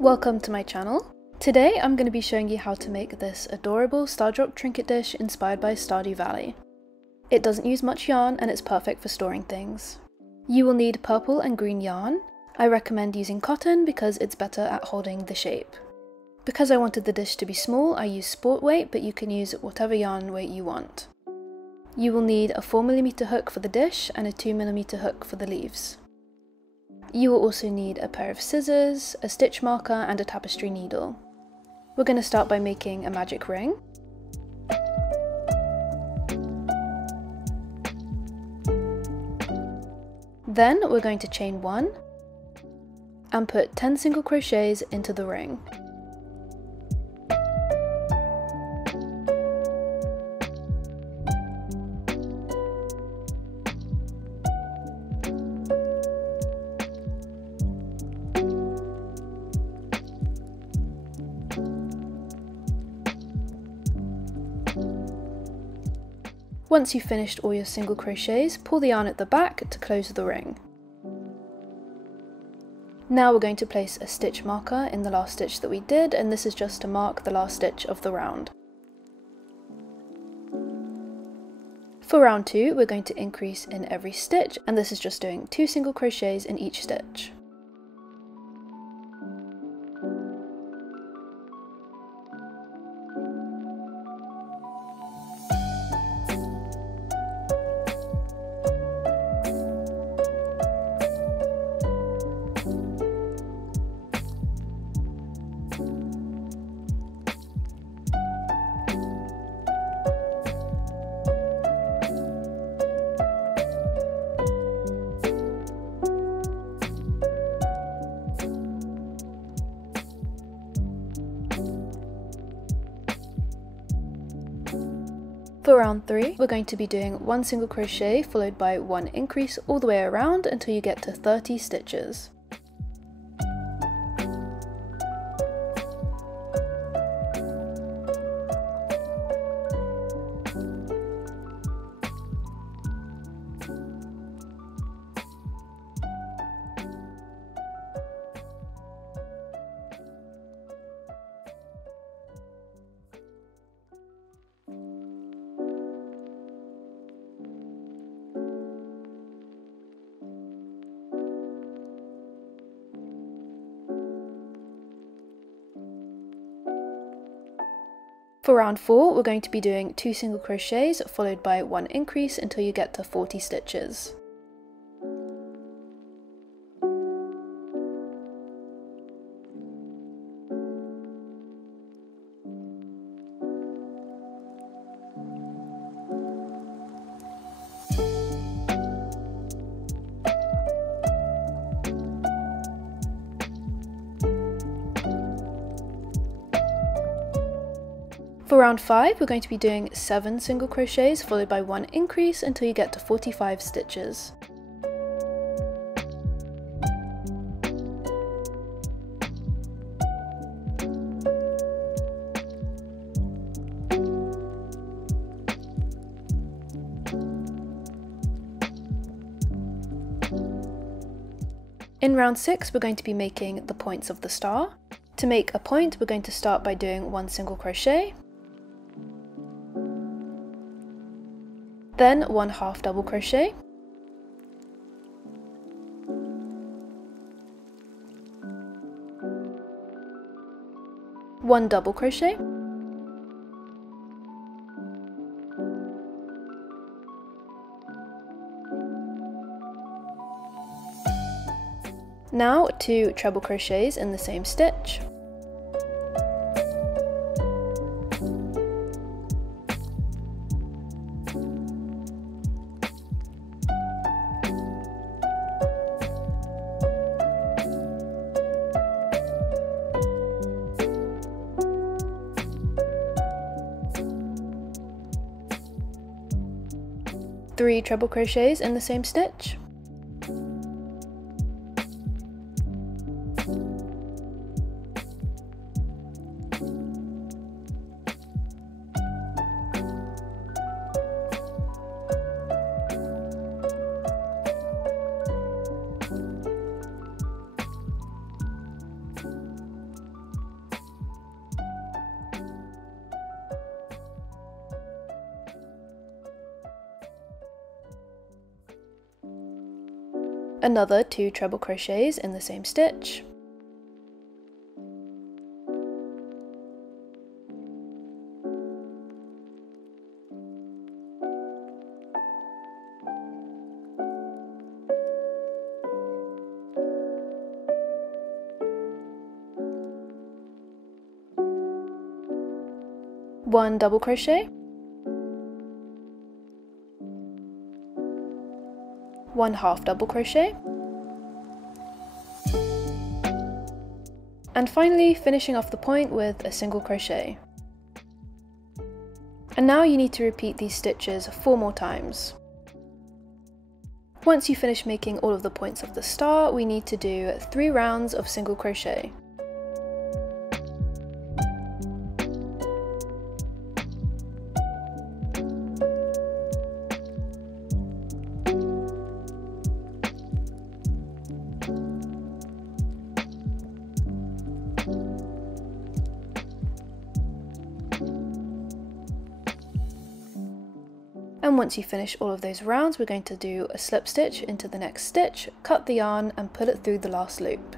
Welcome to my channel. Today I'm going to be showing you how to make this adorable Stardrop Trinket dish inspired by Stardew Valley. It doesn't use much yarn and it's perfect for storing things. You will need purple and green yarn. I recommend using cotton because it's better at holding the shape. Because I wanted the dish to be small, I used sport weight, but you can use whatever yarn weight you want. You will need a 4mm hook for the dish and a 2mm hook for the leaves. You will also need a pair of scissors, a stitch marker and a tapestry needle. We're going to start by making a magic ring. Then we're going to chain 1 and put 10 single crochets into the ring. Once you've finished all your single crochets, pull the yarn at the back to close the ring. Now we're going to place a stitch marker in the last stitch that we did, and this is just to mark the last stitch of the round. For round 2, we're going to increase in every stitch, and this is just doing 2 single crochets in each stitch. For round 3, we're going to be doing 1 single crochet followed by 1 increase all the way around until you get to 30 stitches. For round 4, we're going to be doing 2 single crochets followed by 1 increase until you get to 40 stitches. For round 5, we're going to be doing 7 single crochets followed by 1 increase until you get to 45 stitches. In round 6, we're going to be making the points of the star. To make a point, we're going to start by doing 1 single crochet, then 1 half double crochet, one double crochet, now 2 treble crochets in the same stitch, three treble crochets in the same stitch, Another 2 treble crochets in the same stitch. One double crochet, one half double crochet, and finally finishing off the point with a single crochet. And now you need to repeat these stitches 4 more times. Once you finish making all of the points of the star, we need to do 3 rounds of single crochet. And once you finish all of those rounds, we're going to do a slip stitch into the next stitch, cut the yarn and pull it through the last loop.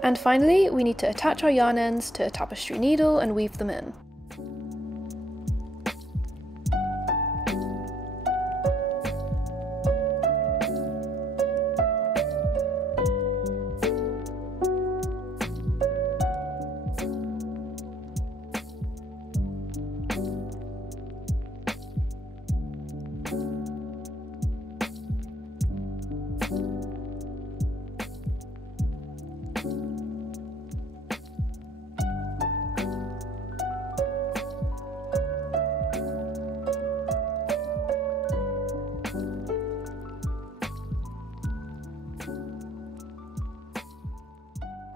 And finally, we need to attach our yarn ends to a tapestry needle and weave them in.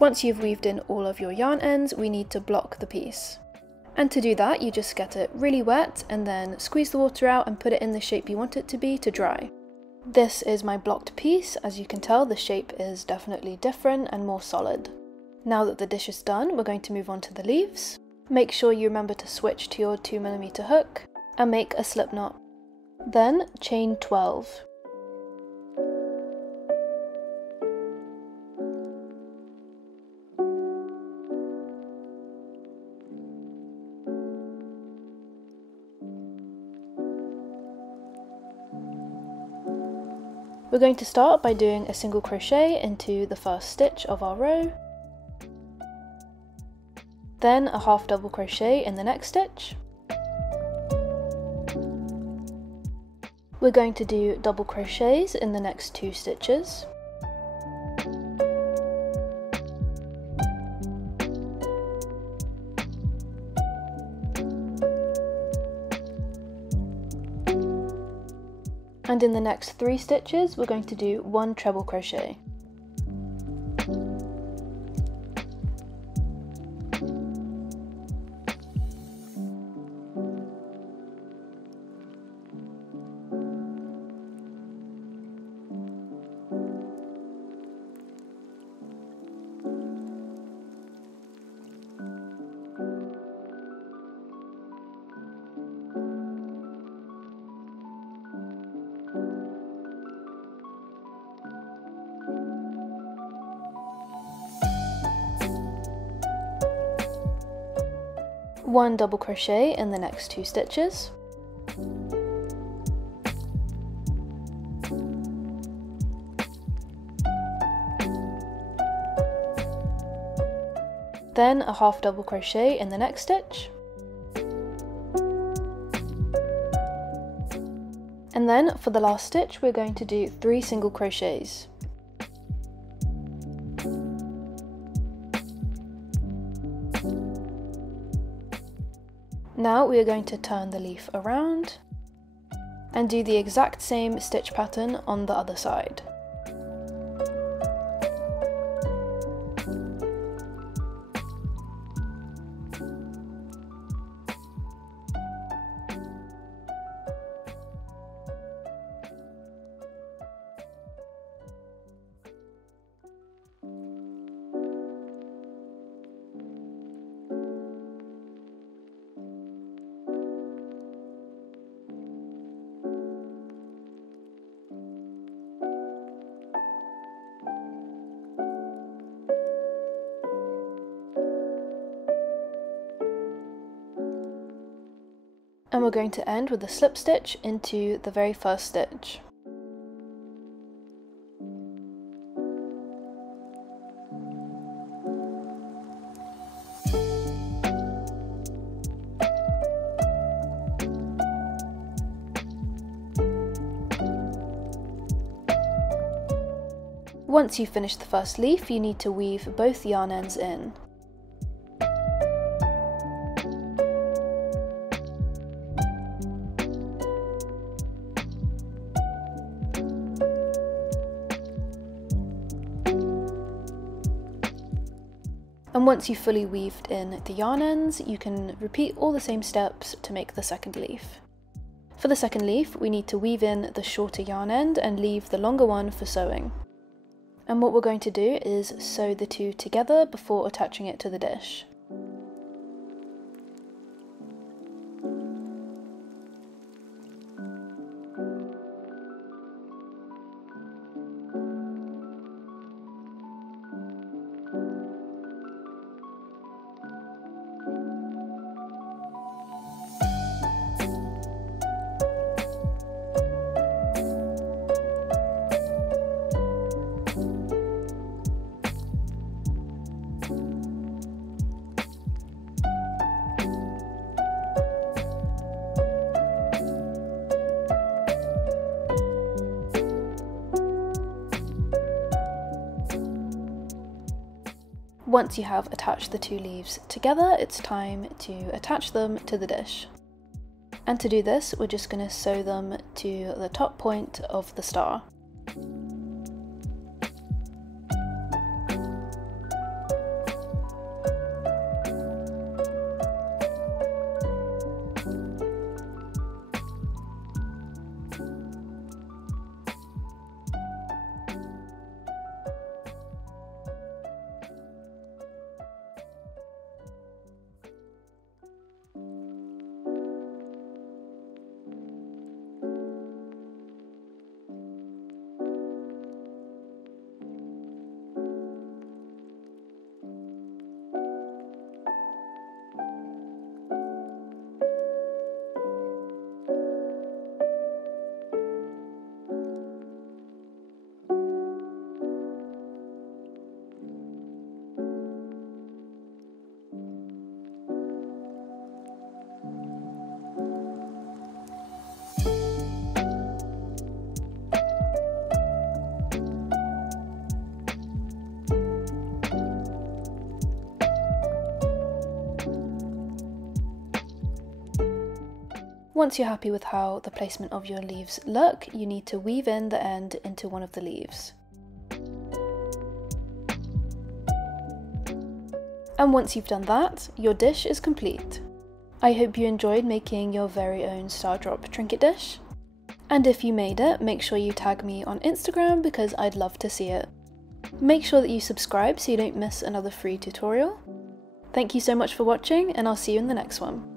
Once you've weaved in all of your yarn ends, we need to block the piece. And to do that, you just get it really wet and then squeeze the water out and put it in the shape you want it to be to dry. This is my blocked piece. As you can tell, the shape is definitely different and more solid. Now that the dish is done, we're going to move on to the leaves. Make sure you remember to switch to your 2mm hook and make a slip knot. Then chain 12. We're going to start by doing a single crochet into the first stitch of our row, then a half double crochet in the next stitch. We're going to do double crochets in the next 2 stitches. And in the next 3 stitches, we're going to do 1 treble crochet. One double crochet in the next 2 stitches. Then a half double crochet in the next stitch. And then for the last stitch, we're going to do 3 single crochets. Now we are going to turn the leaf around and do the exact same stitch pattern on the other side. And we're going to end with a slip stitch into the very first stitch. Once you've finished the first leaf, you need to weave both yarn ends in. And once you've fully weaved in the yarn ends, you can repeat all the same steps to make the second leaf. For the second leaf, we need to weave in the shorter yarn end and leave the longer one for sewing. And what we're going to do is sew the two together before attaching it to the dish. Once you have attached the two leaves together, it's time to attach them to the dish. And to do this, we're just going to sew them to the top point of the star. Once you're happy with how the placement of your leaves look, you need to weave in the end into one of the leaves. And once you've done that, your dish is complete. I hope you enjoyed making your very own Stardrop Trinket dish. And if you made it, make sure you tag me on Instagram because I'd love to see it. Make sure that you subscribe so you don't miss another free tutorial. Thank you so much for watching, and I'll see you in the next one.